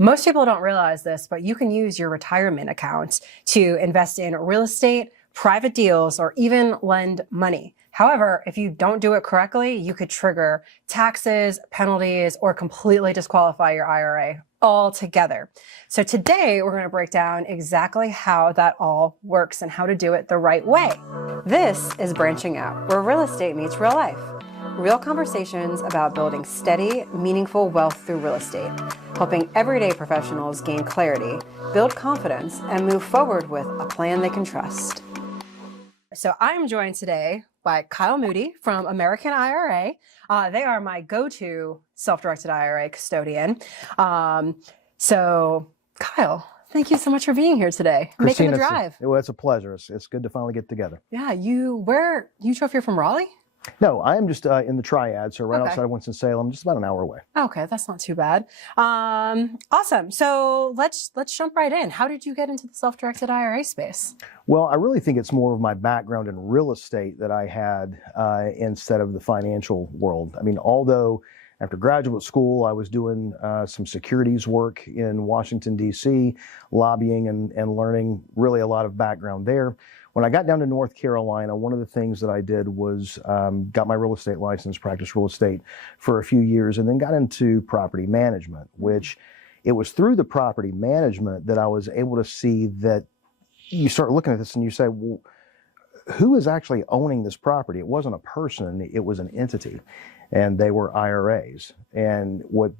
Most people don't realize this, but you can use your retirement account to invest in real estate, private deals, or even lend money. However, if you don't do it correctly, you could trigger taxes, penalties, or completely disqualify your IRA altogether. So today we're going to break down exactly how that all works and how to do it the right way. This is Branching Out, where real estate meets real life. Real conversations about building steady, meaningful wealth through real estate, helping everyday professionals gain clarity, build confidence, and move forward with a plan they can trust. So I am joined today by Kyle Moody from American IRA. They are my go-to self-directed IRA custodian. So Kyle, thank you so much for being here today. Christina, making the drive. It's a pleasure. It's good to finally get together. Yeah, you drove here from Raleigh? No, I am just in the Triad, so right outside of Winston-Salem, just about an hour away. Okay, that's not too bad. Awesome. So let's jump right in. How did you get into the self-directed IRA space? Well, I really think it's more of my background in real estate that I had instead of the financial world. I mean, although after graduate school, I was doing some securities work in Washington, D.C., lobbying and learning really a lot of background there. When I got down to North Carolina, one of the things that I did was got my real estate license, practiced real estate for a few years, and then got into property management, which it was through the property management that I was able to see that you start looking at this and you say, well, who is actually owning this property? It wasn't a person, it was an entity, and they were IRAs. And what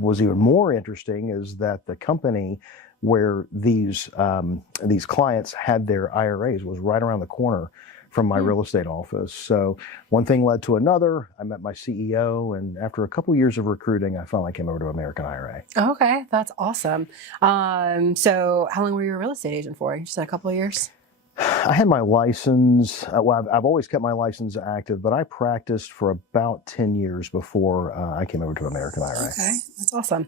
was even more interesting is that the company where these clients had their IRAs was right around the corner from my real estate office. So one thing led to another. I met my CEO, and after a couple years of recruiting, I finally came over to American IRA. Okay, that's awesome. So how long were you a real estate agent for? You said a couple of years? I had my license, well, I've always kept my license active, but I practiced for about 10 years before I came over to American IRA. Okay, that's awesome.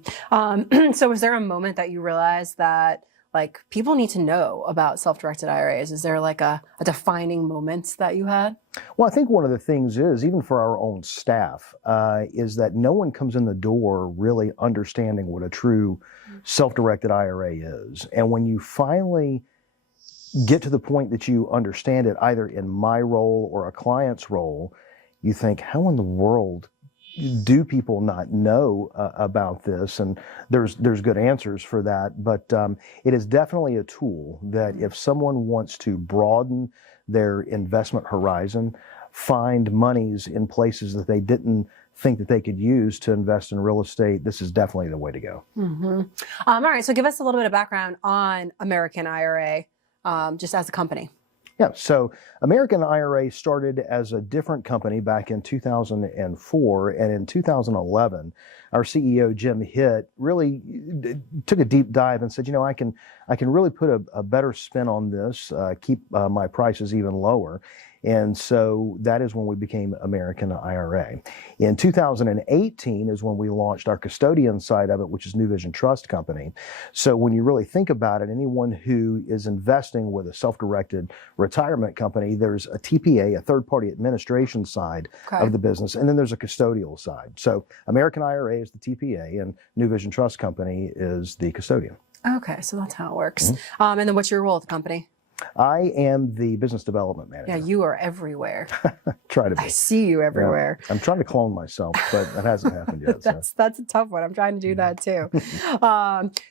So was there a moment that you realized that like people need to know about self-directed IRAs? Is there like a defining moment that you had? Well, I think one of the things is, even for our own staff, is that no one comes in the door really understanding what a true self-directed IRA is. And when you finally get to the point that you understand it, either in my role or a client's role, you think, how in the world do people not know about this? And there's good answers for that, but it is definitely a tool that if someone wants to broaden their investment horizon, find monies in places that they didn't think that they could use to invest in real estate, this is definitely the way to go. All right, so give us a little bit of background on American IRA. Just as a company. Yeah, so American IRA started as a different company back in 2004, and in 2011, our CEO, Jim Hitt, really took a deep dive and said, you know, I can really put a better spin on this, keep my prices even lower. And so that is when we became American IRA. In 2018 is when we launched our custodian side of it, which is New Vision Trust Company. So when you really think about it, anyone who is investing with a self-directed retirement company, there's a TPA, a third-party administration side of the business, and then there's a custodial side. So American IRA is the TPA, and New Vision Trust Company is the custodian. Okay, so that's how it works. And then what's your role at the company? I am the business development manager. Yeah, you are everywhere. Try to be. I see you everywhere. Yeah, I'm trying to clone myself, but that hasn't happened yet. That's a tough one. I'm trying to do that too.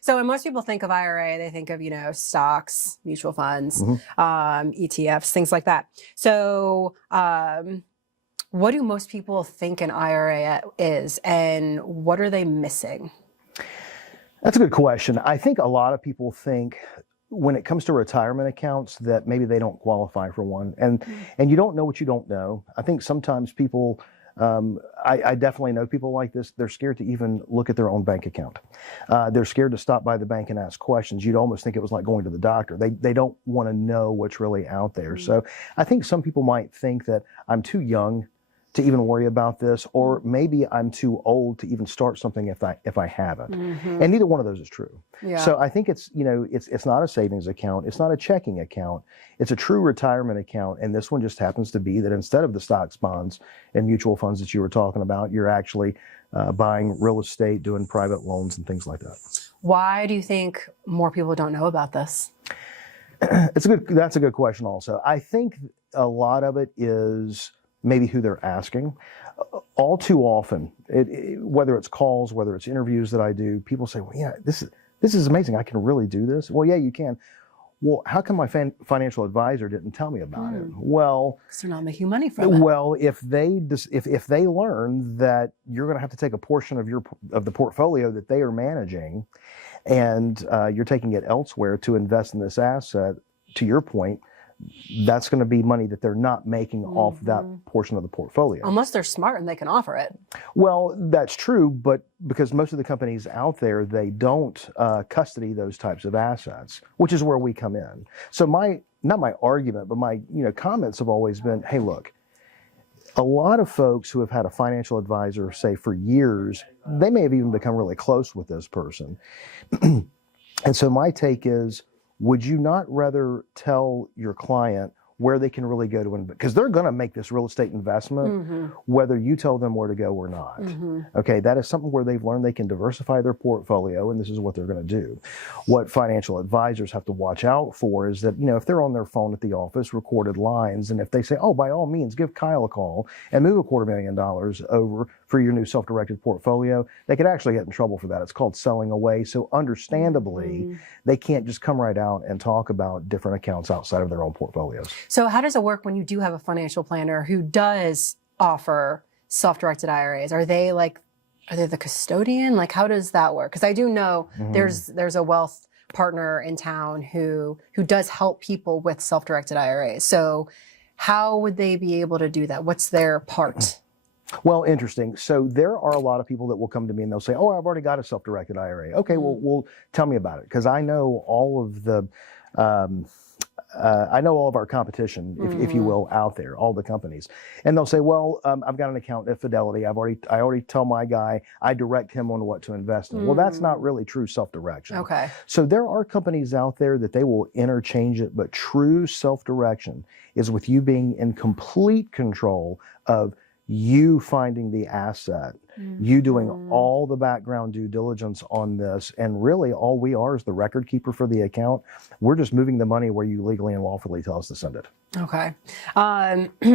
So when most people think of IRA, they think of, you know, stocks, mutual funds, ETFs, things like that. So what do most people think an IRA is, and what are they missing? That's a good question. I think a lot of people think when it comes to retirement accounts that maybe they don't qualify for one, and you don't know what you don't know. I think sometimes people, I definitely know people like this, they're scared to even look at their own bank account. They're scared to stop by the bank and ask questions. You'd almost think it was like going to the doctor. They don't want to know what's really out there. So I think some people might think that I'm too young to even worry about this, or maybe I'm too old to even start something if I haven't. And neither one of those is true. Yeah. So I think it's, you know, it's not a savings account, it's not a checking account, it's a true retirement account. And this one just happens to be that instead of the stocks, bonds, and mutual funds that you were talking about, you're actually buying real estate, doing private loans and things like that. Why do you think more people don't know about this? That's a good question also. I think a lot of it is maybe who they're asking. All too often, whether it's calls, whether it's interviews that I do, people say, well, yeah, this is amazing. I can really do this. Well, yeah, you can. Well, how come my financial advisor didn't tell me about it? Well, because they're not making money from it. Well, if they learn that you're going to have to take a portion of the portfolio that they are managing, and you're taking it elsewhere to invest in this asset, to your point, that's going to be money that they're not making off that portion of the portfolio. Unless they're smart and they can offer it. Well, that's true, but because most of the companies out there, they don't custody those types of assets, which is where we come in. So not my argument, but my comments have always been, hey, look, a lot of folks who have had a financial advisor, say for years, they may have even become really close with this person. And so my take is, would you not rather tell your client where they can really go to invest? Because they're going to make this real estate investment, whether you tell them where to go or not. Okay, that is something where they've learned they can diversify their portfolio, and this is what they're going to do. What financial advisors have to watch out for is that, if they're on their phone at the office, recorded lines, and if they say, oh, by all means, give Kyle a call and move $250,000 over for your new self-directed portfolio, they could actually get in trouble for that. It's called selling away. So understandably, they can't just come right out and talk about different accounts outside of their own portfolios. So how does it work when you do have a financial planner who does offer self-directed IRAs? Are they the custodian? Like, how does that work? Because I do know there's a wealth partner in town who does help people with self-directed IRAs. So how would they be able to do that? What's their part? Well, interesting. So there are a lot of people that will come to me and they'll say, oh, I've already got a self-directed IRA. Okay, well, tell me about it. Because I know all of the, I know all of our competition, if you will, out there, all the companies. And they'll say, well, I've got an account at Fidelity. I already tell my guy, I direct him on what to invest in. Well, that's not really true self-direction. Okay. So there are companies out there that they will interchange it, but true self-direction is with you being in complete control of you finding the asset, you doing all the background due diligence on this, and really all we are is the record keeper for the account. We're just moving the money where you legally and lawfully tell us to send it. Okay.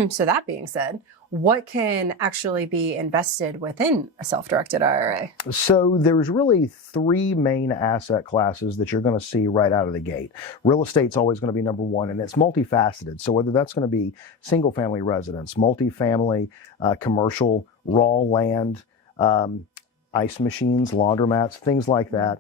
So that being said, what can actually be invested within a self-directed IRA? So there's really three main asset classes that you're going to see right out of the gate. Real estate's always going to be number one, and it's multifaceted. So whether that's going to be single family residence, multifamily, commercial, raw land, ice machines, laundromats, things like that.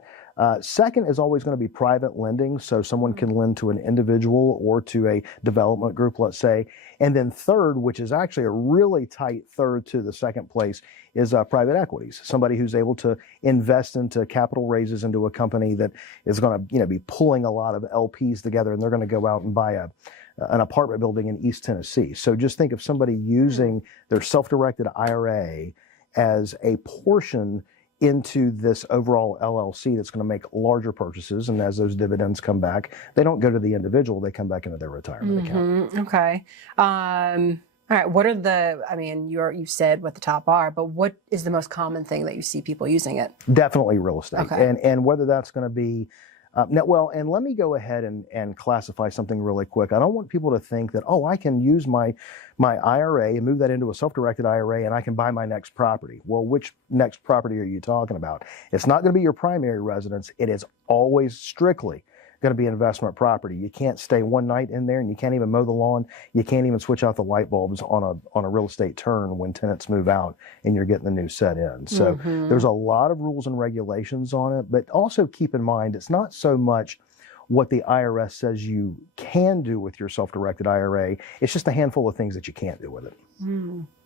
Second is always going to be private lending, so someone can lend to an individual or to a development group, let's say. And then third, which is actually a really tight third to the second place, is private equities. Somebody who's able to invest into capital raises into a company that is going to be pulling a lot of LPs together, and they're going to go out and buy an apartment building in East Tennessee. So just think of somebody using their self-directed IRA as a portion into this overall LLC that's going to make larger purchases. And as those dividends come back, they don't go to the individual, they come back into their retirement account. Okay. All right. What are you said what the top are, but what is the most common thing that you see people using it? Definitely real estate. Okay. And whether that's going to be, and let me go ahead and classify something really quick. I don't want people to think that, oh, I can use my IRA and move that into a self-directed IRA and I can buy my next property. Well, which next property are you talking about? It's not going to be your primary residence. It is always strictly going to be investment property. You can't stay one night in there, and you can't even mow the lawn. You can't even switch out the light bulbs on a real estate turn when tenants move out and you're getting the new set in. So there's a lot of rules and regulations on it, but also keep in mind, it's not so much what the IRS says you can do with your self-directed IRA. It's just a handful of things that you can't do with it.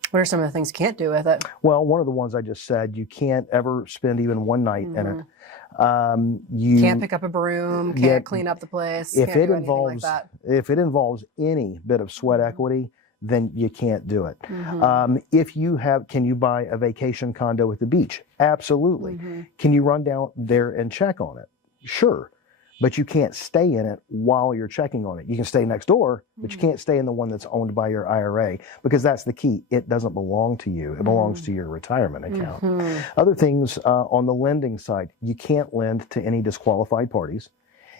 What are some of the things you can't do with it? Well, one of the ones I just said, you can't ever spend even one night in it. You can't pick up a broom, can't clean up the place. If it involves any bit of sweat equity, then you can't do it. Can you buy a vacation condo at the beach? Absolutely. Can you run down there and check on it? Sure. but you can't stay in it while you're checking on it. You can stay next door, but you can't stay in the one that's owned by your IRA, because that's the key. It doesn't belong to you. It belongs to your retirement account. Other things on the lending side, you can't lend to any disqualified parties.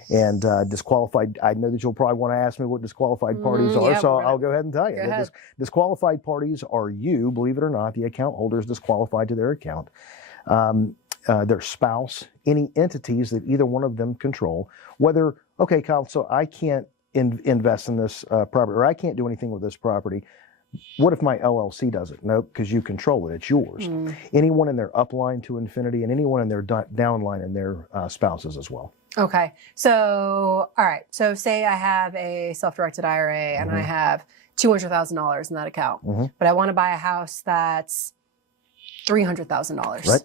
And disqualified, I know that you'll probably want to ask me what disqualified parties are, yeah, so I'll go ahead and tell you. Go ahead. Disqualified parties are you, believe it or not, the account holder is disqualified to their account. Their spouse, any entities that either one of them control, whether, okay, Kyle, so I can't invest in this property, or I can't do anything with this property. What if my LLC does it? Nope, because you control it. It's yours. Anyone in their upline to infinity, and anyone in their downline and their spouses as well. Okay. So, all right. So say I have a self-directed IRA and I have $200,000 in that account, but I want to buy a house that's $300,000. Right.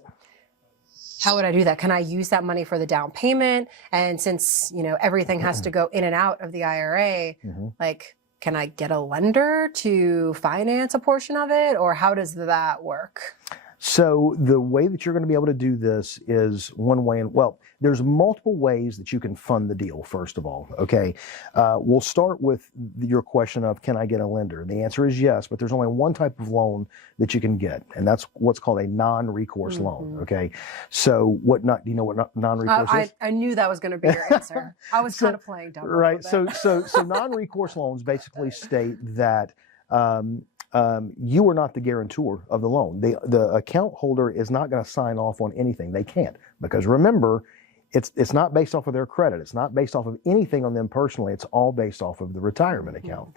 How would I do that? Can I use that money for the down payment? And since, everything has to go in and out of the IRA, like, can I get a lender to finance a portion of it, or how does that work? So the way that you're going to be able to do this is one way, and well, there's multiple ways that you can fund the deal, first of all, okay? We'll start with your question of, can I get a lender? The answer is yes, but there's only one type of loan that you can get, and that's what's called a non-recourse loan, okay? So do you know what non-recourse is? I knew that was going to be your answer. I was kind of playing dumb. Right, so non-recourse loans basically state that you are not the guarantor of the loan. The account holder is not going to sign off on anything. They can't, because remember, it's not based off of their credit. It's not based off of anything on them personally. It's all based off of the retirement account.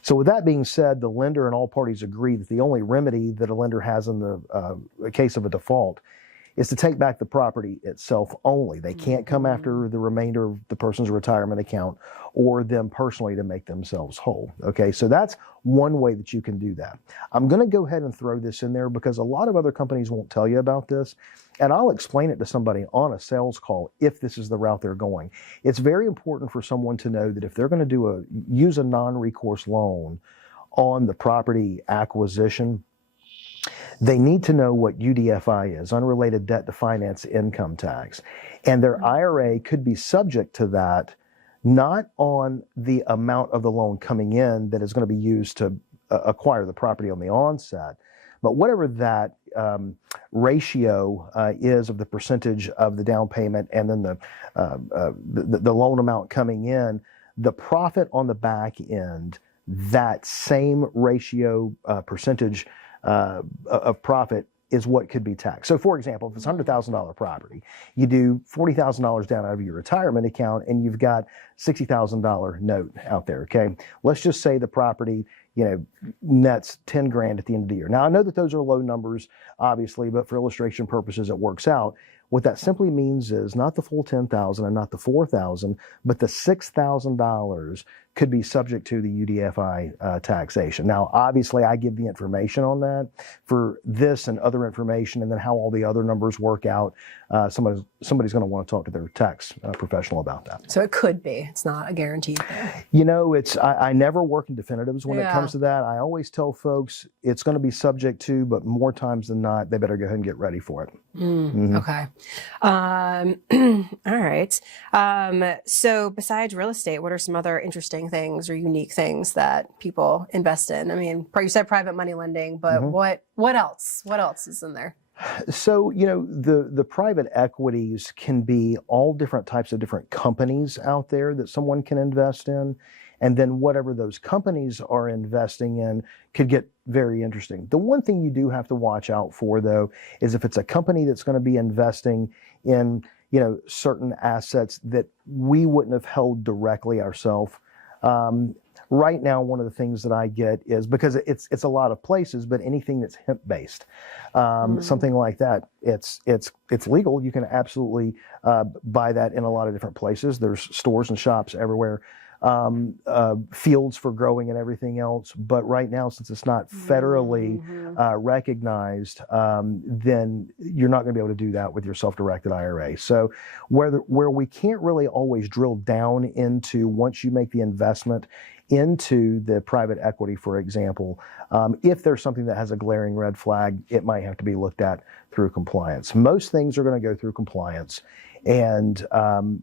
So with that being said, the lender and all parties agree that the only remedy that a lender has in the case of a default is to take back the property itself only. They can't come after the remainder of the person's retirement account or them personally to make themselves whole. Okay, so that's one way that you can do that. I'm going to go ahead and throw this in there because a lot of other companies won't tell you about this, and I'll explain it to somebody on a sales call if this is the route they're going. It's very important for someone to know that if they're going to use a non-recourse loan on the property acquisition, they need to know what UDFI is, unrelated debt to finance income tax. And their IRA could be subject to that, not on the amount of the loan coming in that is going to be used to acquire the property on the onset, but whatever that ratio is of the percentage of the down payment and then the loan amount coming in, the profit on the back end, that same ratio percentage of profit is what could be taxed. So for example, if it's $100,000 property, you do $40,000 down out of your retirement account and you've got $60,000 note out there, okay? Let's just say the property, nets 10 grand at the end of the year. Now I know that those are low numbers, obviously, but for illustration purposes, it works out. What that simply means is not the full 10,000 and not the 4,000, but the $6,000 could be subject to the UDFI taxation. Now, obviously, I give the information on that for this and other information, and then how all the other numbers work out. Somebody's going to want to talk to their tax professional about that. So it could be. It's not a guaranteed thing. I never work in definitives when it comes to that. I always tell folks it's going to be subject to, but more times than not, they better go ahead and get ready for it. Okay. All right. So besides real estate, what are some other interesting things or unique things that people invest in? I mean, you said private money lending, but what else? What else is in there? So, the private equities can be all different types of different companies out there that someone can invest in. And then whatever those companies are investing in could get very interesting. The one thing you do have to watch out for, though, is if it's a company that's going to be investing in, certain assets that we wouldn't have held directly ourselves. Right now, one of the things that I get is, because it's a lot of places, but anything that's hemp based, something like that, it's legal. You can absolutely buy that in a lot of different places. There's stores and shops everywhere. Fields for growing and everything else. But right now, since it's not federally recognized, then you're not going to be able to do that with your self-directed IRA. So where we can't really always drill down into, once you make the investment into the private equity, for example, if there's something that has a glaring red flag, it might have to be looked at through compliance. Most things are going to go through compliance. and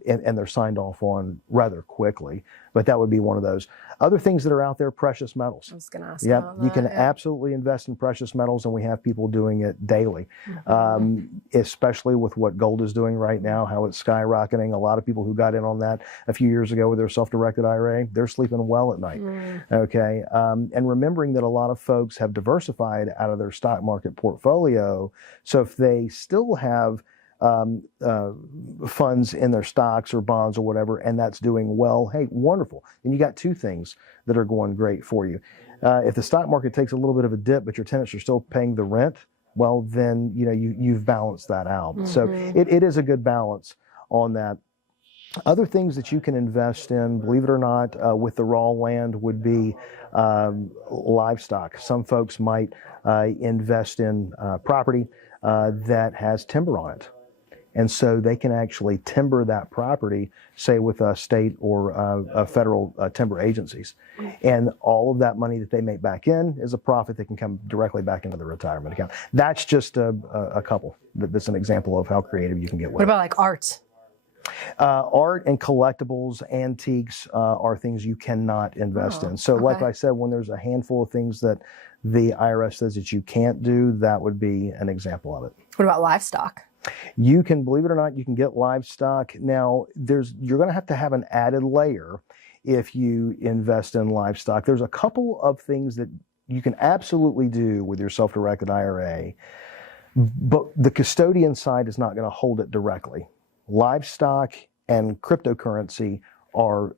they're signed off on rather quickly. But that would be one of those. Other things that are out there, precious metals. I was going to ask Yep, about you that, can yeah. absolutely invest in precious metals, and we have people doing it daily, especially with what gold is doing right now, how it's skyrocketing. A lot of people who got in on that a few years ago with their self-directed IRA, they're sleeping well at night. Okay, and remembering that a lot of folks have diversified out of their stock market portfolio, so if they still have funds in their stocks or bonds or whatever, and that's doing well, hey, wonderful. And you got two things that are going great for you. If the stock market takes a little bit of a dip, but your tenants are still paying the rent, well, then you've balanced that out. So it is a good balance on that. Other things that you can invest in, believe it or not, with the raw land would be livestock. Some folks might invest in property that has timber on it. And so they can actually timber that property, say with state or federal timber agencies. And all of that money that they make back in is a profit that can come directly back into the retirement account. That's just a couple. That's an example of how creative you can get with it. What about like art? Art and collectibles, antiques are things you cannot invest in. So like I said, when there's a handful of things that the IRS says that you can't do, that would be an example of it. What about livestock? You can, believe it or not, you can get livestock. Now, you're going to have an added layer if you invest in livestock. There's a couple of things that you can absolutely do with your self-directed IRA, but the custodian side is not going to hold it directly. Livestock and cryptocurrency are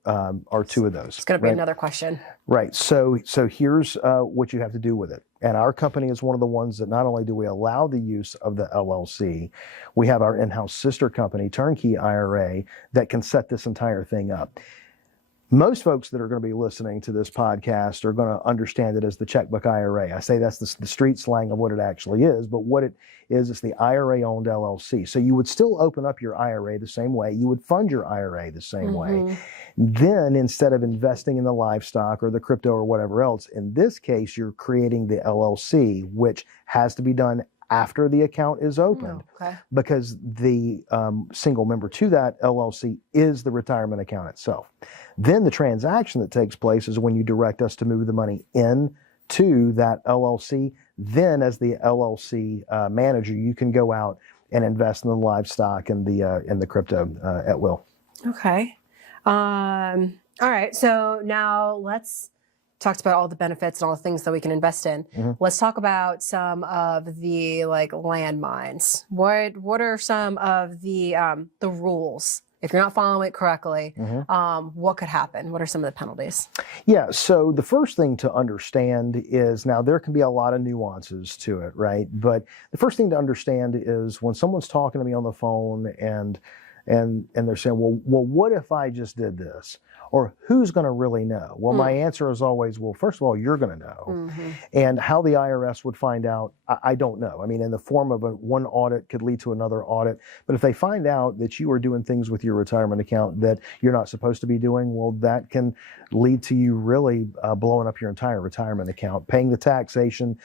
two of those. It's going to be another question. Right. So here's what you have to do with it. And our company is one of the ones that not only do we allow the use of the LLC, we have our in-house sister company, Turnkey IRA, that can set this entire thing up. Most folks that are going to be listening to this podcast are going to understand it as the checkbook IRA. I say that's the street slang of what it actually is, but what it is, it's the IRA-owned LLC. So you would still open up your IRA the same way. You would fund your IRA the same way. Then instead of investing in the livestock or the crypto or whatever else, in this case, you're creating the LLC, which has to be done after the account is opened, because the single member to that LLC is the retirement account itself. Then the transaction that takes place is when you direct us to move the money in to that LLC. Then as the LLC manager, you can go out and invest in the livestock and the crypto at will. Okay. All right. So now let's talked about all the benefits and all the things that we can invest in. Let's talk about some of the landmines. What are some of the rules? If you're not following it correctly, what could happen? What are some of the penalties? Yeah, so the first thing to understand is, now there can be a lot of nuances to it, right? But the first thing to understand is when someone's talking to me on the phone and they're saying, well, what if I just did this? Or who's going to really know? Well, my answer is always, well, first of all, you're going to know. And how the IRS would find out, I don't know. I mean, in the form of one audit could lead to another audit. But if they find out that you are doing things with your retirement account that you're not supposed to be doing, well, that can lead to you really blowing up your entire retirement account, paying the taxation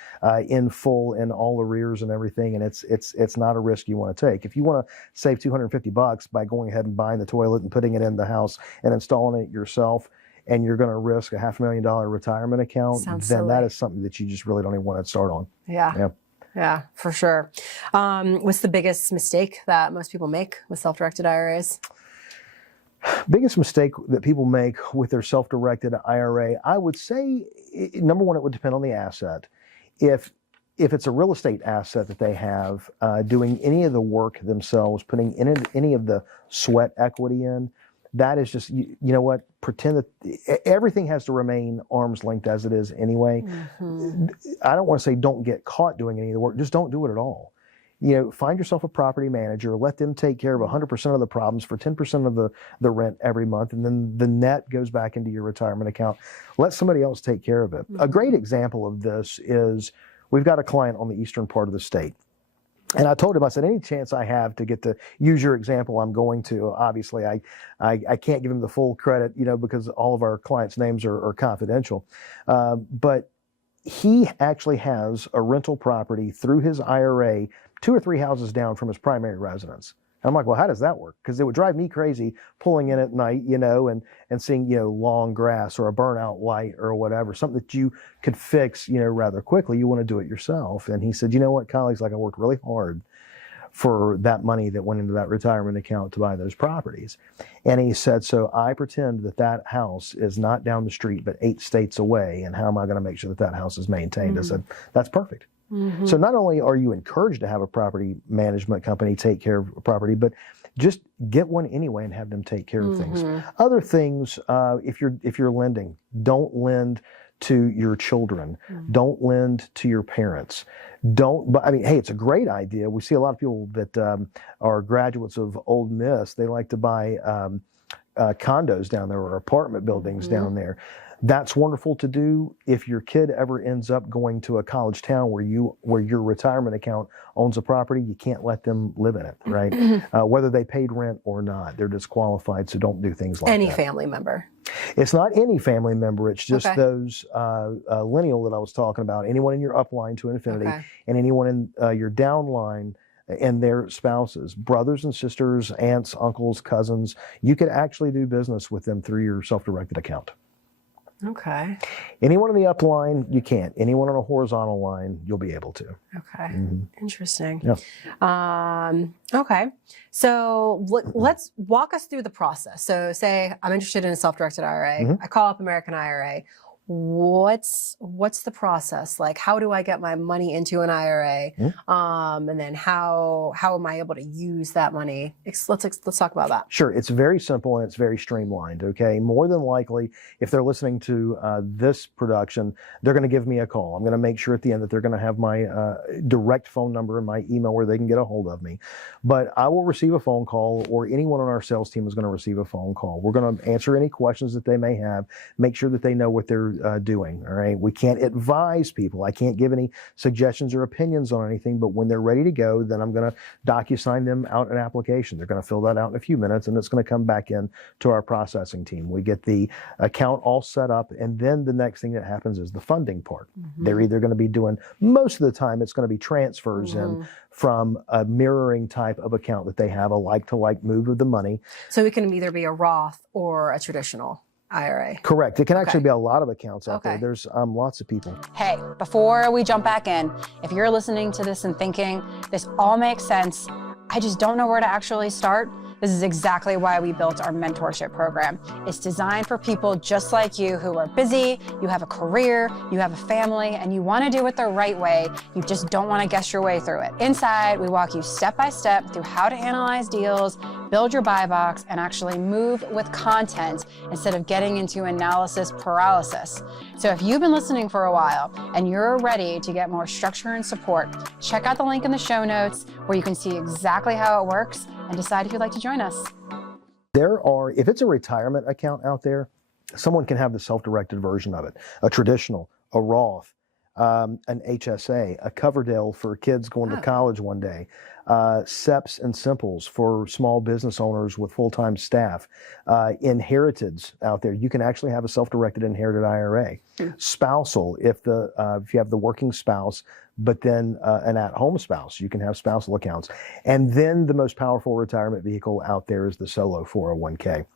in full in all arrears and everything. And it's not a risk you want to take. If you want to save $250 by going ahead and buying the toilet and putting it in the house and installing it yourself, and you're going to risk a $500,000 retirement account, then that is something that you just really don't even want to start on. Yeah, for sure. What's the biggest mistake that most people make with self-directed IRAs? Biggest mistake that people make with their self-directed IRA, I would say, number one, it would depend on the asset. If it's a real estate asset that they have, doing any of the work themselves, putting any of the sweat equity in, that is just, you know what, pretend that everything has to remain arm's length as it is anyway. I don't want to say don't get caught doing any of the work, just don't do it at all. You know, find yourself a property manager, let them take care of 100% of the problems for 10% of the rent every month, and then the net goes back into your retirement account. Let somebody else take care of it. A great example of this is, we've got a client on the eastern part of the state. And I told him, I said, any chance I have to get to use your example, I'm going to. Obviously, I can't give him the full credit, you know, because all of our clients' names are confidential. But he actually has a rental property through his IRA 2 or 3 houses down from his primary residence. And I'm like, well, how does that work? Because it would drive me crazy pulling in at night, and seeing, long grass or a burnout light or whatever, something that you could fix, rather quickly. You want to do it yourself. And he said, you know what, Kyle, he's like, I worked really hard for that money that went into that retirement account to buy those properties. And he said, so I pretend that that house is not down the street, but 8 states away. And how am I going to make sure that that house is maintained? I said, that's perfect. So not only are you encouraged to have a property management company take care of property, but just get one anyway and have them take care of things. Other things, if you're lending, don't lend to your children. Don't lend to your parents. Hey, it's a great idea. We see a lot of people that are graduates of Ole Miss. They like to buy condos down there or apartment buildings down there. That's wonderful to do. If your kid ever ends up going to a college town where your retirement account owns a property, you can't let them live in it, right? Whether they paid rent or not, they're disqualified. So don't do things like that. Any family member. It's not any family member. It's just those lineal that I was talking about. Anyone in your upline to infinity, and anyone in your downline and their spouses, brothers and sisters, aunts, uncles, cousins. You could actually do business with them through your self-directed account. Okay. Anyone in the upline, you can't. Anyone on a horizontal line, you'll be able to. Okay. Interesting. Yeah. Okay. So let's walk us through the process. So say I'm interested in a self-directed IRA. I call up American IRA. What's the process? Like, how do I get my money into an IRA? And then how am I able to use that money? Let's talk about that. Sure. It's very simple and it's very streamlined. Okay. More than likely, if they're listening to this production, they're going to give me a call. I'm going to make sure at the end that they're going to have my direct phone number and my email where they can get a hold of me. But I will receive a phone call, or anyone on our sales team is going to receive a phone call. We're going to answer any questions that they may have, make sure that they know what they're doing. All right. We can't advise people. I can't give any suggestions or opinions on anything, but when they're ready to go, then I'm going to DocuSign them out an application. They're going to fill that out in a few minutes, and it's going to come back in to our processing team. We get the account all set up, and then the next thing that happens is the funding part. They're either going to be doing, most of the time, it's going to be transfers in from a mirroring type of account that they have, a like-to-like move of the money. So it can either be a Roth or a traditional IRA. Correct. It can actually be a lot of accounts out there. There's lots of people. Hey, before we jump back in, if you're listening to this and thinking, this all makes sense, I just don't know where to actually start, this is exactly why we built our mentorship program. It's designed for people just like you who are busy, you have a career, you have a family, and you want to do it the right way. You just don't want to guess your way through it. Inside, we walk you step by step through how to analyze deals, build your buy box, and actually move with content instead of getting into analysis paralysis. So if you've been listening for a while and you're ready to get more structure and support, check out the link in the show notes where you can see exactly how it works and decide if you'd like to join us. If it's a retirement account out there, someone can have the self-directed version of it, a traditional, a Roth, an HSA, a Coverdale for kids going to college one day, SEPs and Simples for small business owners with full-time staff, inheriteds out there. You can actually have a self-directed inherited IRA. Spousal, if you have the working spouse, but then an at-home spouse, you can have spousal accounts. And then the most powerful retirement vehicle out there is the solo 401k.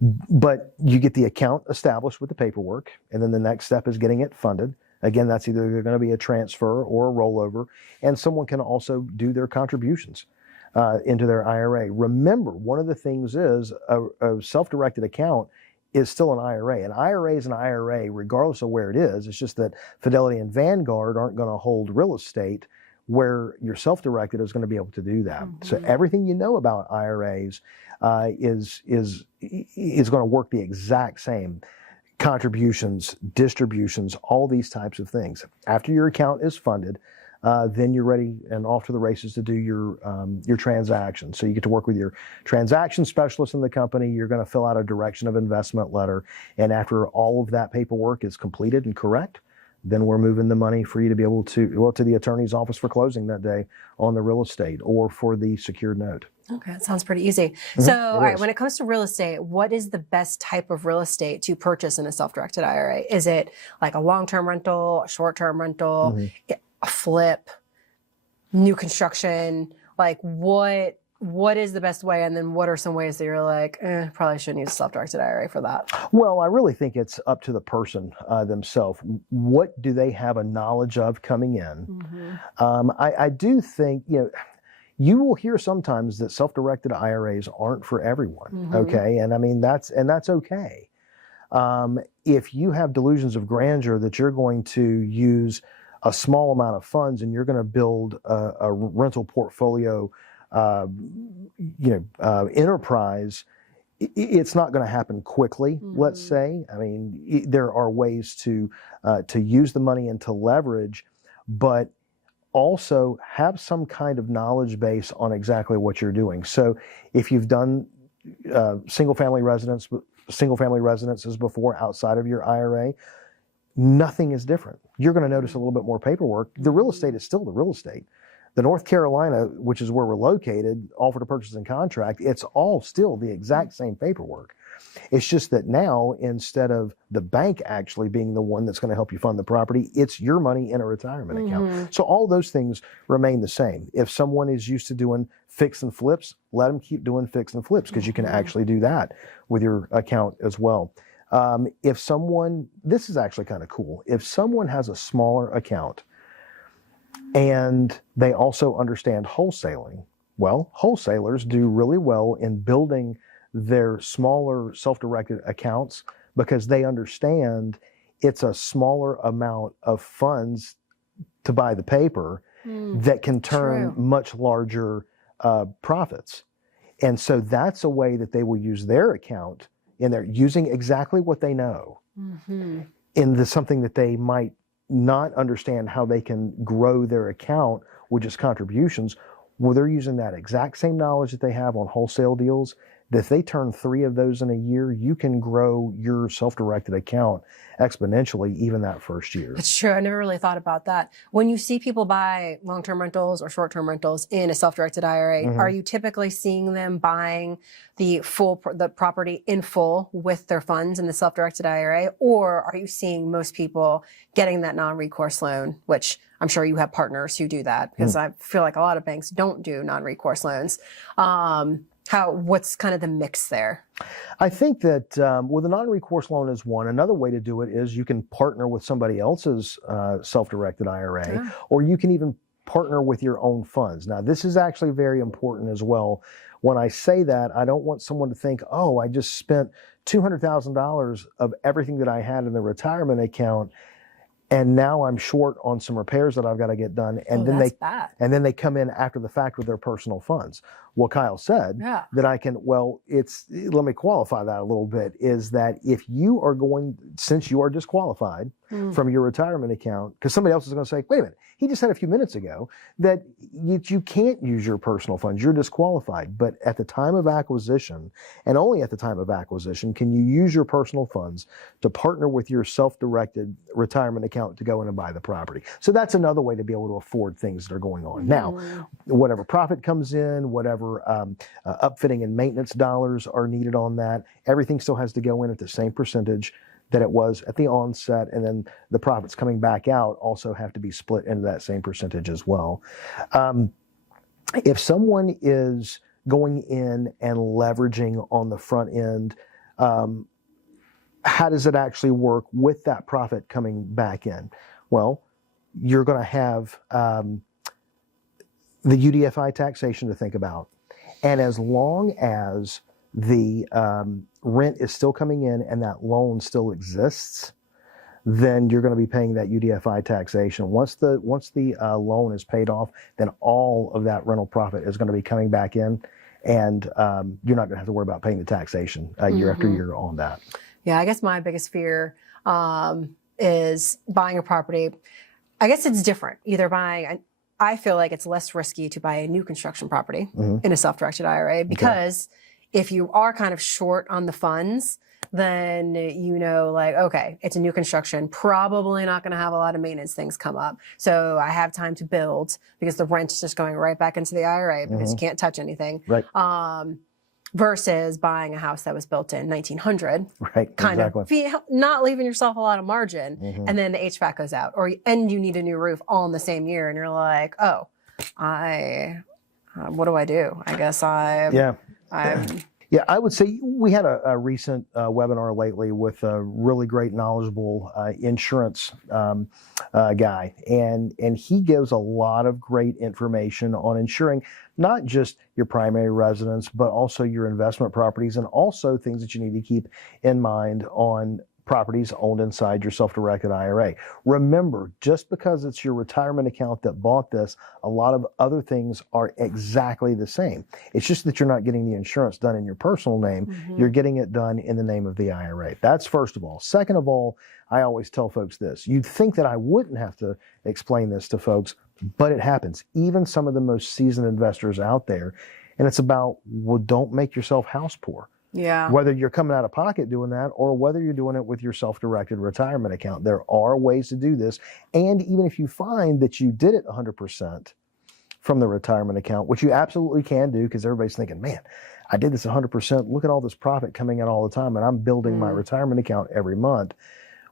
But you get the account established with the paperwork, and then the next step is getting it funded. Again, that's either going to be a transfer or a rollover, and someone can also do their contributions into their IRA. Remember, one of the things is a self-directed account is still an IRA. An IRA is an IRA regardless of where it is. It's just that Fidelity and Vanguard aren't going to hold real estate where your self-directed is going to be able to do that. So everything you know about IRAs is going to work the exact same. Contributions, distributions, all these types of things. After your account is funded, then you're ready and off to the races to do your transaction. So you get to work with your transaction specialist in the company. You're going to fill out a direction of investment letter. And after all of that paperwork is completed and correct, then we're moving the money for you to be able to the attorney's office for closing that day on the real estate or for the secured note. Okay, that sounds pretty easy. So, all right, when it comes to real estate, what is the best type of real estate to purchase in a self-directed IRA? Is it like a long-term rental, a short-term rental, a flip, new construction? Like what what is the best way? And then what are some ways that you're like, probably shouldn't use a self-directed IRA for that? Well, I really think it's up to the person themselves. What do they have a knowledge of coming in? I do think, you will hear sometimes that self-directed IRAs aren't for everyone. Okay. And I mean, that's okay. If you have delusions of grandeur that you're going to use a small amount of funds and you're going to build a rental portfolio, enterprise, it's not going to happen quickly. Let's say. I mean, there are ways to use the money and to leverage, but also have some kind of knowledge base on exactly what you're doing. So, if you've done single family residences before outside of your IRA, nothing is different. You're going to notice a little bit more paperwork. The real estate is still the real estate. The North Carolina, which is where we're located, offer to purchase and contract, it's all still the exact same paperwork. It's just that now, instead of the bank actually being the one that's going to help you fund the property, it's your money in a retirement account. So all those things remain the same. If someone is used to doing fix and flips, let them keep doing fix and flips, because you can actually do that with your account as well. If someone, this is actually kind of cool, if someone has a smaller account and they also understand wholesaling, well, wholesalers do really well in building their smaller self-directed accounts, because they understand it's a smaller amount of funds to buy the paper that can turn much larger profits. And so that's a way that they will use their account, and they're using exactly what they know in something that they might not understand how they can grow their account with just contributions. Well, they're using that exact same knowledge that they have on wholesale deals, that if they turn 3 of those in a year, you can grow your self-directed account exponentially even that first year. That's true. I never really thought about that. When you see people buy long-term rentals or short-term rentals in a self-directed IRA, are you typically seeing them buying the property in full with their funds in the self-directed IRA? Or are you seeing most people getting that non-recourse loan, which I'm sure you have partners who do that, because I feel like a lot of banks don't do non-recourse loans. What's kind of the mix there? I think that with a non-recourse loan is one. Another way to do it is you can partner with somebody else's self-directed IRA, or you can even partner with your own funds. Now, this is actually very important as well. When I say that, I don't want someone to think, oh, I just spent $200,000 of everything that I had in the retirement account, and now I'm short on some repairs that I've got to get done, and then they come in after the fact with their personal funds. Well, Kyle said that I can. Well, let me qualify that a little bit. Is that if you are since you are disqualified from your retirement account, because somebody else is going to say, wait a minute, he just said a few minutes ago that you can't use your personal funds, you're disqualified. But at the time of acquisition, and only at the time of acquisition, can you use your personal funds to partner with your self-directed retirement account to go in and buy the property. So that's another way to be able to afford things that are going on. Now, whatever profit comes in, whatever upfitting and maintenance dollars are needed on that, everything still has to go in at the same percentage that it was at the onset, and then the profits coming back out also have to be split into that same percentage as well. If someone is going in and leveraging on the front end, how does it actually work with that profit coming back in? Well, you're going to have the UDFI taxation to think about. And as long as the rent is still coming in and that loan still exists, then you're going to be paying that UDFI taxation. Once the loan is paid off, then all of that rental profit is going to be coming back in, and you're not going to have to worry about paying the taxation year after year on that. Yeah, I guess my biggest fear is buying a property. I guess it's different. I feel like it's less risky to buy a new construction property in a self-directed IRA, because if you are kind of short on the funds, then okay, it's a new construction, probably not going to have a lot of maintenance things come up. So I have time to build, because the rent is just going right back into the IRA, because you can't touch anything. Right. Versus buying a house that was built in 1900, right? Kind of not leaving yourself a lot of margin, and then the HVAC goes out, and you need a new roof all in the same year, and you're like, oh, I what do I do? I guess I'm Yeah, I would say we had a recent webinar lately with a really great, knowledgeable insurance guy, and he gives a lot of great information on insuring not just your primary residence, but also your investment properties, and also things that you need to keep in mind on properties owned inside your self-directed IRA. Remember, just because it's your retirement account that bought this, a lot of other things are exactly the same. It's just that you're not getting the insurance done in your personal name. You're getting it done in the name of the IRA. That's first of all. Second of all, I always tell folks this. You'd think that I wouldn't have to explain this to folks, but it happens. Even some of the most seasoned investors out there. And it's about, well, don't make yourself house poor. Yeah. Whether you're coming out of pocket doing that or whether you're doing it with your self-directed retirement account, there are ways to do this. And even if you find that you did it 100% from the retirement account, which you absolutely can do, because everybody's thinking, man, I did this 100%. Look at all this profit coming in all the time, and I'm building my retirement account every month.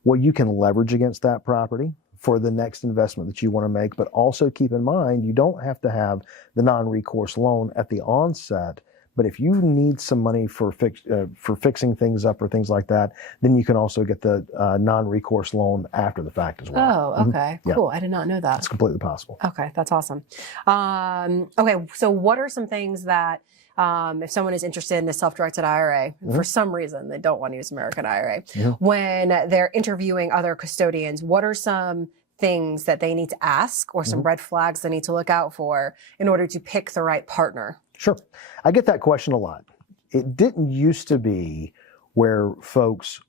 Well, you can leverage against that property for the next investment that you want to make, but also keep in mind, you don't have to have the non-recourse loan at the onset. But if you need some money for fixing things up or things like that, then you can also get the non-recourse loan after the fact as well. Oh, okay. Cool. I did not know that. It's completely possible. Okay, that's awesome. Okay, so what are some things that if someone is interested in a self-directed IRA, for some reason they don't want to use American IRA, when they're interviewing other custodians, what are some things that they need to ask or some red flags they need to look out for in order to pick the right partner? Sure. I get that question a lot. It didn't used to be where folks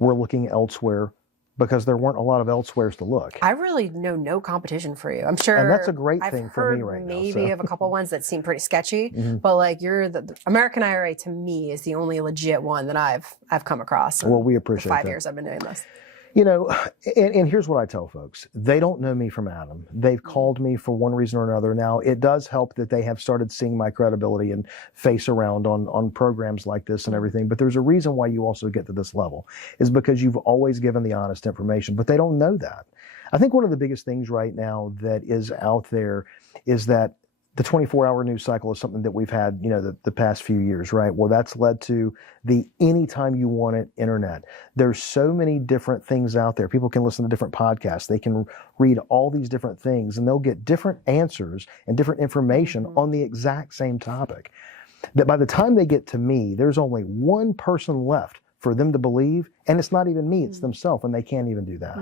were looking elsewhere because there weren't a lot of elsewheres to look. I really know no competition for you. I'm sure. And that's a great thing for me right now. Maybe of a couple ones that seem pretty sketchy, but like you're the American IRA to me is the only legit one that I've come across. Well, we appreciate the 5 that. years I've been doing this. You know, and here's what I tell folks. They don't know me from Adam. They've called me for one reason or another. Now, it does help that they have started seeing my credibility and face around on programs like this and everything. But there's a reason why you also get to this level, is because you've always given the honest information, but they don't know that. I think one of the biggest things right now that is out there is that the 24-hour news cycle is something that we've had, you know, the past few years, right? Well, that's led to the anytime you want it internet. There's so many different things out there. People can listen to different podcasts. They can read all these different things, and they'll get different answers and different information on the exact same topic. That by the time they get to me, there's only one person left for them to believe, and it's not even me, it's themselves, and they can't even do that.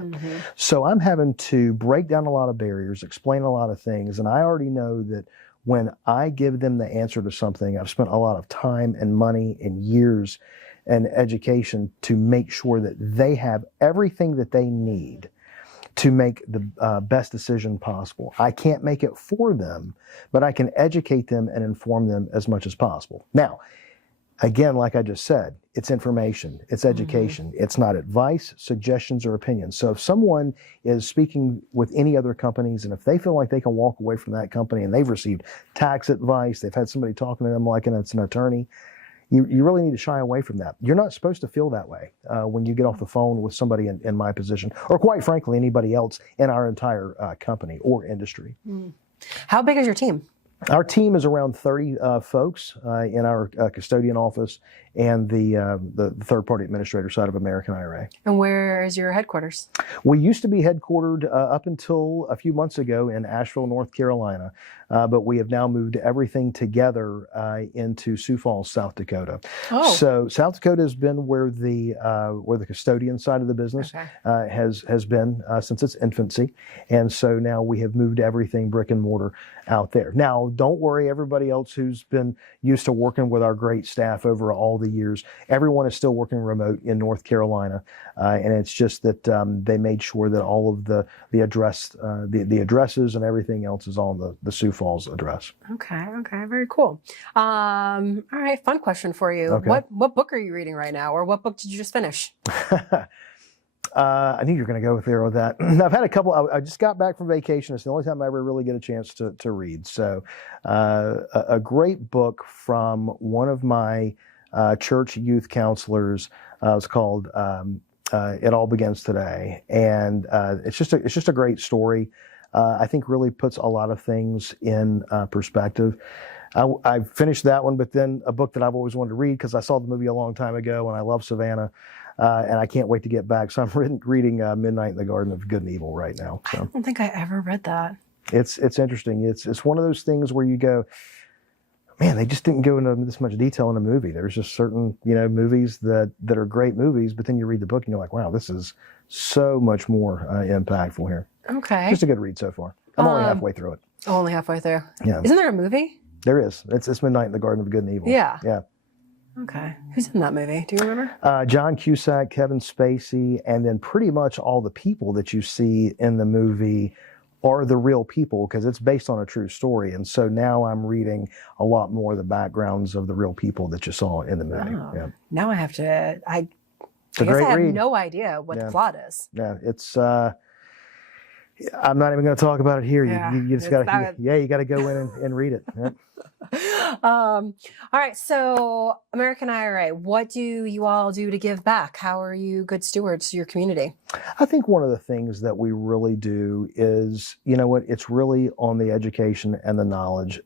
So I'm having to break down a lot of barriers, explain a lot of things, and I already know that when I give them the answer to something, I've spent a lot of time and money and years and education to make sure that they have everything that they need to make the best decision possible. I can't make it for them, but I can educate them and inform them as much as possible. Now, again, like I just said, it's information, it's education. It's not advice, suggestions, or opinions. So if someone is speaking with any other companies, and if they feel like they can walk away from that company and they've received tax advice, they've had somebody talking to them like it's an attorney, you really need to shy away from that. You're not supposed to feel that way when you get off the phone with somebody in my position, or quite frankly, anybody else in our entire company or industry. How big is your team? Our team is around 30 folks in our custodian office and the third-party administrator side of American IRA. And where is your headquarters? We used to be headquartered up until a few months ago in Asheville, North Carolina, but we have now moved everything together into Sioux Falls, South Dakota. Oh. So South Dakota has been where the custodian side of the business has been since its infancy, and so now we have moved everything brick and mortar out there. Now, don't worry, everybody else who's been used to working with our great staff over all the years, everyone is still working remote in North Carolina, and it's just that they made sure that all of the addresses and everything else is on the Sioux Falls address. Okay, very cool. All right, fun question for you. Okay. What book are you reading right now, or what book did you just finish? I knew you were going to go there with that. I've had a couple. I just got back from vacation. It's the only time I ever really get a chance to read. So a great book from one of my church youth counselors. It's called It All Begins Today. And it's just a great story I think really puts a lot of things in perspective. I finished that one, but then a book that I've always wanted to read because I saw the movie a long time ago and I love Savannah, and I can't wait to get back. So I'm reading Midnight in the Garden of Good and Evil right now. So. I don't think I ever read that. It's interesting. It's one of those things where you go, man, they just didn't go into this much detail in a movie. There's just certain, movies that are great movies, but then you read the book and you're like, wow, this is so much more impactful here. Okay. Just a good read so far. I'm only halfway through it. Only halfway through. Yeah. Isn't there a movie? There is. It's Midnight in the Garden of Good and Evil. Yeah. Yeah. Okay. Who's in that movie? Do you remember? John Cusack, Kevin Spacey, and then pretty much all the people that you see in the movie are the real people because it's based on a true story. And so now I'm reading a lot more of the backgrounds of the real people that you saw in the movie. Oh. Yeah. Now I have to. I It's a guess great I have read. no idea what the plot is. Yeah, it's. I'm not even going to talk about it here. Yeah, You just got to. You got to go in and read it. Yeah. All right. So, American IRA, what do you all do to give back? How are you good stewards to your community? I think one of the things that we really do is, it's really on the education and the knowledge.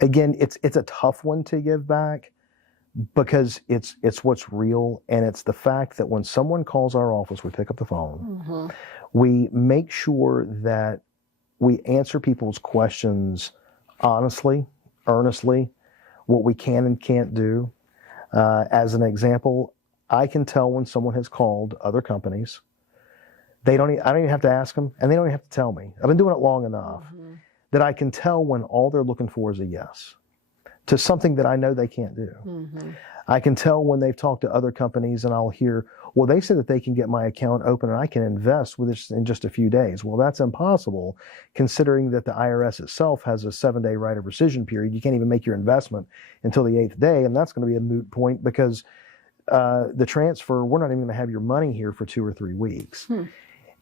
Again, it's a tough one to give back because it's what's real, and it's the fact that when someone calls our office, we pick up the phone. Mm-hmm. We make sure that we answer people's questions honestly, earnestly, what we can and can't do. As an example, I can tell when someone has called other companies. I don't even have to ask them, and they don't even have to tell me. I've been doing it long enough that I can tell when all they're looking for is a yes to something that I know they can't do. Mm-hmm. I can tell when they've talked to other companies and I'll hear, well, they said that they can get my account open and I can invest with this in just a few days. Well, that's impossible considering that the IRS itself has a 7-day right of rescission period. You can't even make your investment until the 8th day. And that's going to be a moot point because the transfer, we're not even going to have your money here for 2 or 3 weeks.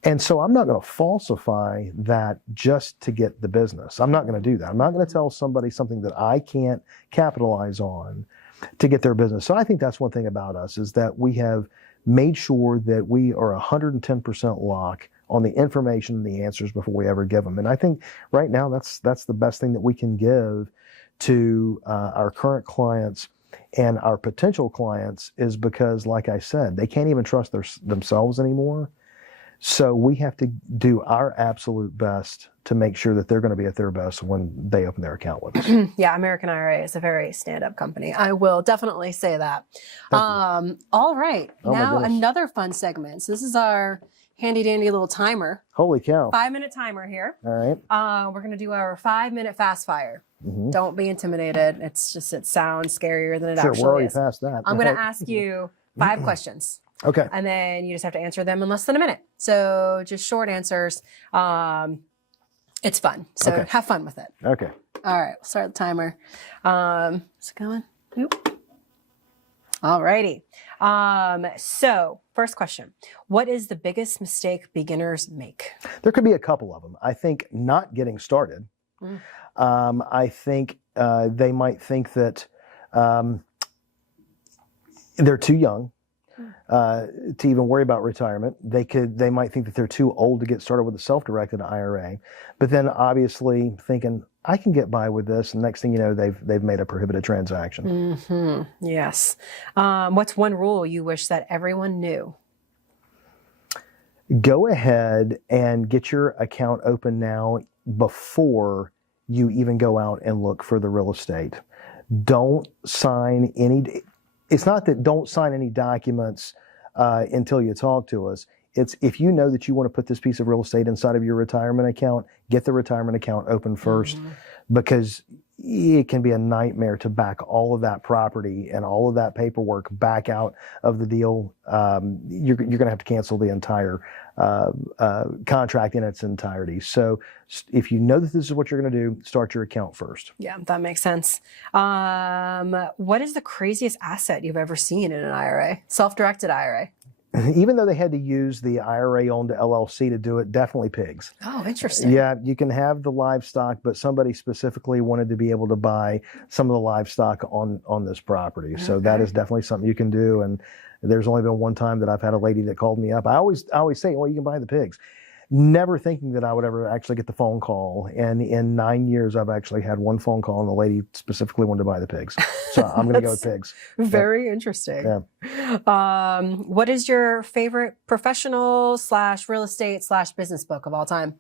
And so I'm not going to falsify that just to get the business. I'm not going to do that. I'm not going to tell somebody something that I can't capitalize on to get their business. So I think that's one thing about us is that we have made sure that we are 110% lock on the information and the answers before we ever give them. And I think right now that's the best thing that we can give to our current clients and our potential clients is because, like I said, they can't even trust themselves anymore. So we have to do our absolute best to make sure that they're going to be at their best when they open their account with us. Yeah, American IRA is a very stand-up company. I will definitely say that. All right, now another fun segment. So this is our handy-dandy little timer. Holy cow. 5-minute timer here. All right. We're going to do our 5-minute fast fire. Don't be intimidated. It sounds scarier than it actually is. We're already past that. I'm going to ask you 5 questions. Okay. And then you just have to answer them in less than a minute. So just short answers. It's fun. So have fun with it. Okay. All right. We'll start the timer. Is it going? Nope. All righty. So first question. What is the biggest mistake beginners make? There could be a couple of them. I think not getting started. I think they might think that they're too young to even worry about retirement. They might think that they're too old to get started with a self-directed IRA, but then obviously thinking I can get by with this, and next thing you know, they've made a prohibited transaction. Yes. What's one rule you wish that everyone knew? Go ahead and get your account open now before you even go out and look for the real estate. Don't sign any. It's not that don't sign any documents until you talk to us. It's if you know that you want to put this piece of real estate inside of your retirement account, get the retirement account open first, because it can be a nightmare to back all of that property and all of that paperwork back out of the deal. You're going to have to cancel the entire contract in its entirety. So if you know that this is what you're going to do, start your account first. Yeah, that makes sense. What is the craziest asset you've ever seen in an IRA? Self-directed IRA? Even though they had to use the IRA-owned LLC to do it, definitely pigs. Oh, interesting. Yeah, you can have the livestock, but somebody specifically wanted to be able to buy some of the livestock on this property. So that is definitely something you can do. And there's only been one time that I've had a lady that called me up. I always say, well, you can buy the pigs. never thinking that I would ever actually get the phone call. And in 9 years, I've actually had one phone call, and the lady specifically wanted to buy the pigs. So I'm going to go with pigs. Very interesting. Yeah. What is your favorite professional / real estate / business book of all time?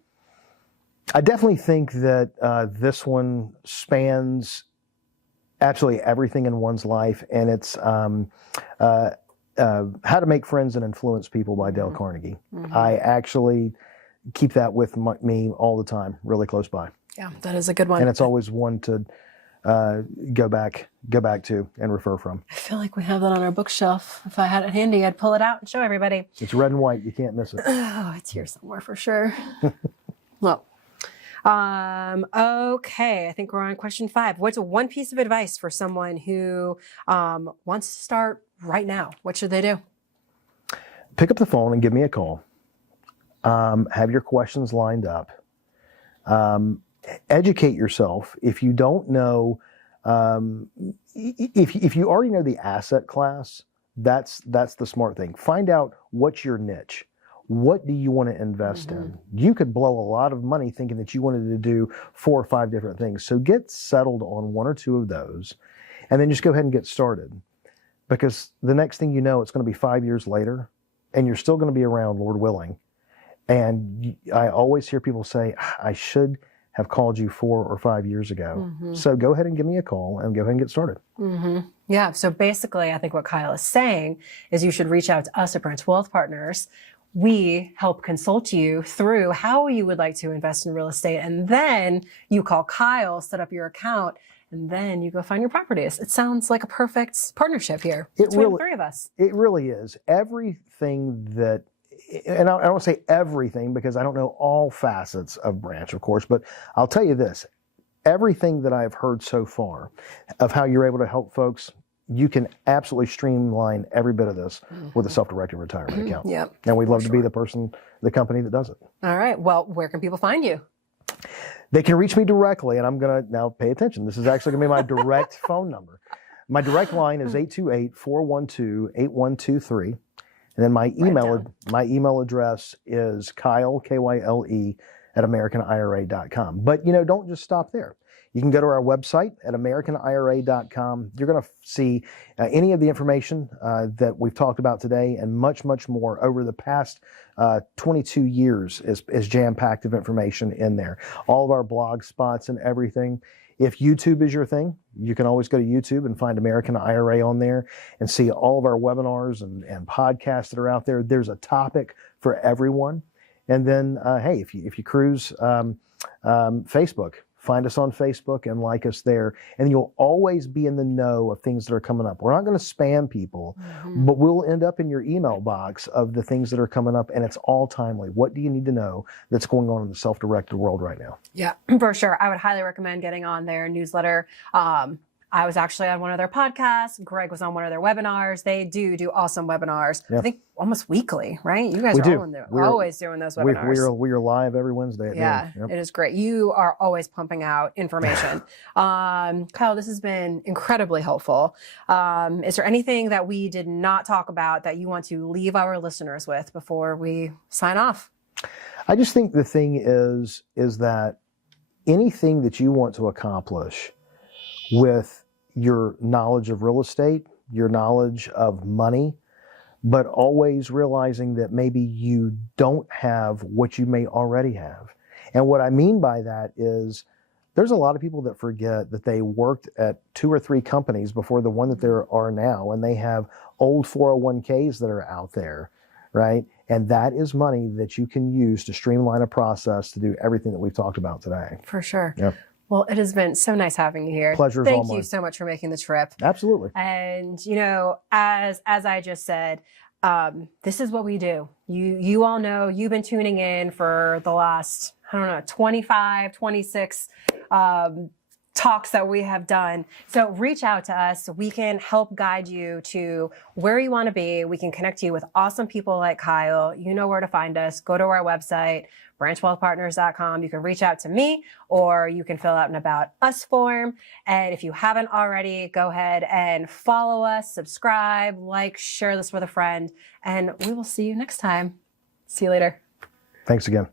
I definitely think that this one spans absolutely everything in one's life, and it's How to Make Friends and Influence People by Dale Carnegie. I actually keep that with me all the time, really close by. Yeah, that is a good one. And it's always one to go back to and refer from. I feel like we have that on our bookshelf. If I had it handy, I'd pull it out and show everybody. It's red and white. You can't miss it. Oh, it's here somewhere for sure. Well, okay. I think we're on question 5. What's one piece of advice for someone who wants to start right now? What should they do? Pick up the phone and give me a call. Have your questions lined up. Educate yourself. If you don't know, if you already know the asset class, that's the smart thing. Find out what's your niche. What do you want to invest in? You could blow a lot of money thinking that you wanted to do 4 or 5 different things. So get settled on 1 or 2 of those, and then just go ahead and get started. Because the next thing you know, it's going to be 5 years later, and you're still going to be around, Lord willing. And I always hear people say, I should have called you 4 or 5 years ago. So go ahead and give me a call and go ahead and get started. Yeah. So basically, I think what Kyle is saying is you should reach out to us at Branch Wealth Partners. We help consult you through how you would like to invest in real estate. And then you call Kyle, set up your account, and then you go find your properties. It sounds like a perfect partnership here between the 3 of us. It really is. Everything that, and I don't say everything because I don't know all facets of Branch, of course, but I'll tell you this. Everything that I've heard so far of how you're able to help folks, you can absolutely streamline every bit of this with a self-directed retirement account. Yep. And we'd love to be the company that does it. All right. Well, where can people find you? They can reach me directly, and I'm going to now pay attention. This is actually going to be my direct phone number. My direct line is 828-412-8123. And then my email address is Kyle, Kyle, at AmericanIRA.com. But, don't just stop there. You can go to our website at AmericanIRA.com. You're going to see any of the information that we've talked about today and much, much more over the past 22 years is jam-packed of information in there. All of our blog spots and everything. If YouTube is your thing, you can always go to YouTube and find American IRA on there and see all of our webinars and podcasts that are out there. There's a topic for everyone. And then, hey, if you cruise Facebook, find us on Facebook and like us there. And you'll always be in the know of things that are coming up. We're not going to spam people, but we'll end up in your email box of the things that are coming up, and it's all timely. What do you need to know that's going on in the self-directed world right now? Yeah, for sure. I would highly recommend getting on their newsletter. I was actually on one of their podcasts. Greg was on one of their webinars. They do awesome webinars. Yep. I think almost weekly, right? You guys are always doing those webinars. We are live every Wednesday at noon. Yep. It is great. You are always pumping out information. Kyle, this has been incredibly helpful. Is there anything that we did not talk about that you want to leave our listeners with before we sign off? I just think the thing is that anything that you want to accomplish with your knowledge of real estate, your knowledge of money, but always realizing that maybe you don't have what you may already have. And what I mean by that is there's a lot of people that forget that they worked at 2 or 3 companies before the one that there are now, and they have old 401ks that are out there, right? And that is money that you can use to streamline a process to do everything that we've talked about today. For sure. Yep. Well, it has been so nice having you here. Pleasure is all mine. Thank you so much for making the trip. Absolutely. And, as I just said, this is what we do. You all know, you've been tuning in for the last, 25, 26 talks that we have done. So reach out to us. We can help guide you to where you want to be. We can connect you with awesome people like Kyle. You know where to find us. Go to our website, branchwealthpartners.com. You can reach out to me, or you can fill out an About Us form. And if you haven't already, go ahead and follow us, subscribe, like, share this with a friend, and we will see you next time. See you later. Thanks again.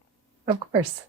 Of course.